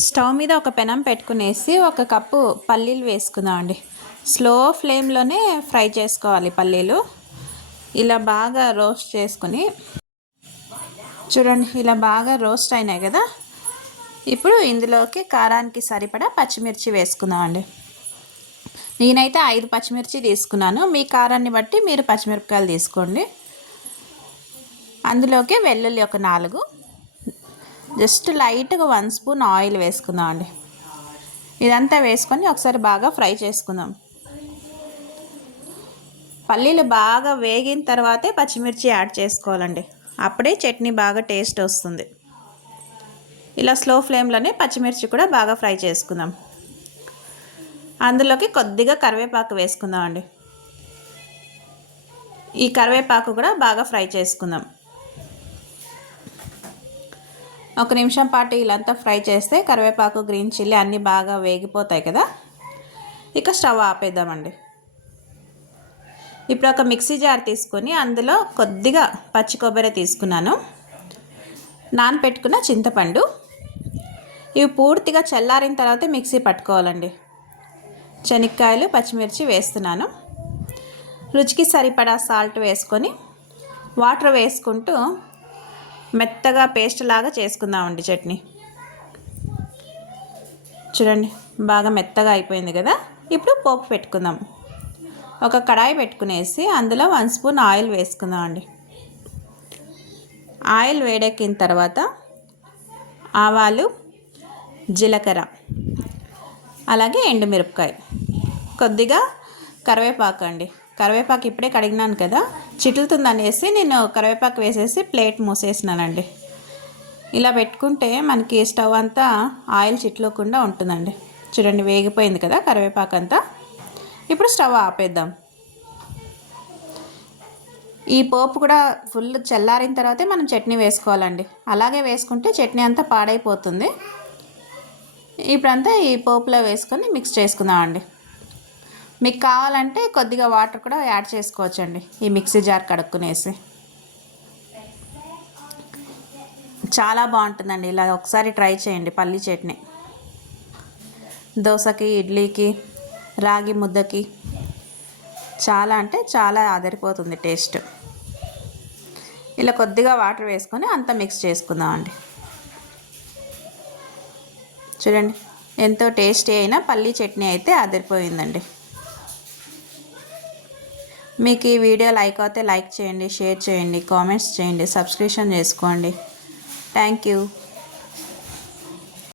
Stove మీద ఒక పెనం పెట్టుకునేసి ఒక కప్పు పల్లీలు వేసుకుందామండి. స్లో ఫ్లేమ్లోనే ఫ్రై చేసుకోవాలి పల్లీలు. ఇలా బాగా రోస్ట్ చేసుకుని చూడండి, ఇలా బాగా రోస్ట్ అయినాయి కదా. ఇప్పుడు ఇందులోకి కారానికి సరిపడా పచ్చిమిర్చి వేసుకుందామండి. నేనైతే 5 పచ్చిమిర్చి తీసుకున్నాను. మీ కారాన్ని బట్టి మీరు పచ్చిమిరపకాయలు తీసుకోండి. అందులోకి వెల్లుల్లి ఒక 4, జస్ట్ లైట్గా 1 స్పూన్ ఆయిల్ వేసుకుందామండి. ఇదంతా వేసుకొని ఒకసారి బాగా ఫ్రై చేసుకుందాం. పల్లీలు బాగా వేగిన తర్వాతే పచ్చిమిర్చి యాడ్ చేసుకోవాలండి. అప్పుడే చట్నీ బాగా టేస్ట్ వస్తుంది. ఇలా స్లో ఫ్లేమ్లోనే పచ్చిమిర్చి కూడా బాగా ఫ్రై చేసుకుందాం. అందులోకి కొద్దిగా కరివేపాకు వేసుకుందామండి. ఈ కరివేపాకు కూడా బాగా ఫ్రై చేసుకుందాం. 1 నిమిషం పాటు ఇలాంతా ఫ్రై చేస్తే కరివేపాకు, గ్రీన్ చిల్లీ అన్నీ బాగా వేగిపోతాయి కదా. ఇక స్టవ్ ఆపేద్దామండి. ఇప్పుడు ఒక మిక్సీ జార్ తీసుకొని అందులో కొద్దిగా పచ్చి కొబ్బరి తీసుకున్నాను, నానపెట్టుకున్న చింతపండు. ఇవి పూర్తిగా చల్లారిన తర్వాత మిక్సీ పట్టుకోవాలండి. శనక్కాయలు, పచ్చిమిర్చి వేస్తున్నాను. రుచికి సరిపడా సాల్ట్ వేసుకొని వాటర్ వేసుకుంటూ మెత్తగా పేస్ట్ లాగా చేసుకుందామండి చట్నీ. చూడండి, బాగా మెత్తగా అయిపోయింది కదా. ఇప్పుడు పోపు పెట్టుకుందాం. ఒక కడాయి పెట్టుకునేసి అందులో 1 స్పూన్ ఆయిల్ వేసుకుందామండి. ఆయిల్ వేడెక్కిన తర్వాత ఆవాలు, జీలకర్ర, అలాగే ఎండుమిరపకాయ, కొద్దిగా కరివేపాకు అండి. కరివేపాకు ఇప్పుడే కడిగినాను కదా, చిటులుతుందనేసి నేను కరివేపాకు వేసేసి ప్లేట్ మూసేసినానండి. ఇలా పెట్టుకుంటే మనకి స్టవ్ అంతా ఆయిల్ చిట్లకుండా ఉంటుందండి. చూడండి, వేగిపోయింది కదా కరివేపాకు అంతా. ఇప్పుడు స్టవ్ ఆపేద్దాం. ఈ పోపు కూడా ఫుల్ చల్లారిన తర్వాతే మనం చట్నీ వేసుకోవాలండి. అలాగే వేసుకుంటే చట్నీ అంతా పాడైపోతుంది. ఇప్పుడంతా ఈ పోపులో వేసుకొని మిక్స్ చేసుకుందామండి. మీకు కావాలంటే కొద్దిగా వాటర్ కూడా యాడ్ చేసుకోవచ్చండి ఈ మిక్సీ జార్ కడుక్కునేసి. చాలా బాగుంటుందండి. ఇలా ఒకసారి ట్రై చేయండి పల్లీ చట్నీ. దోశకి, ఇడ్లీకి, రాగి ముద్దకి చాలా అంటే చాలా ఆదరిపోతుంది టేస్ట్. ఇలా కొద్దిగా వాటర్ వేసుకొని అంతా మిక్స్ చేసుకుందామండి. చూడండి, ఎంతో టేస్టీ అయిన పల్లీ చట్నీ అయితే ఆదరిపోయిందండి. మీకు ఈ వీడియో లైక్ అయితే లైక్ చేయండి, షేర్ చేయండి, కామెంట్స్ చేయండి, సబ్స్క్రిప్షన్ చేసుకోండి. Thank you.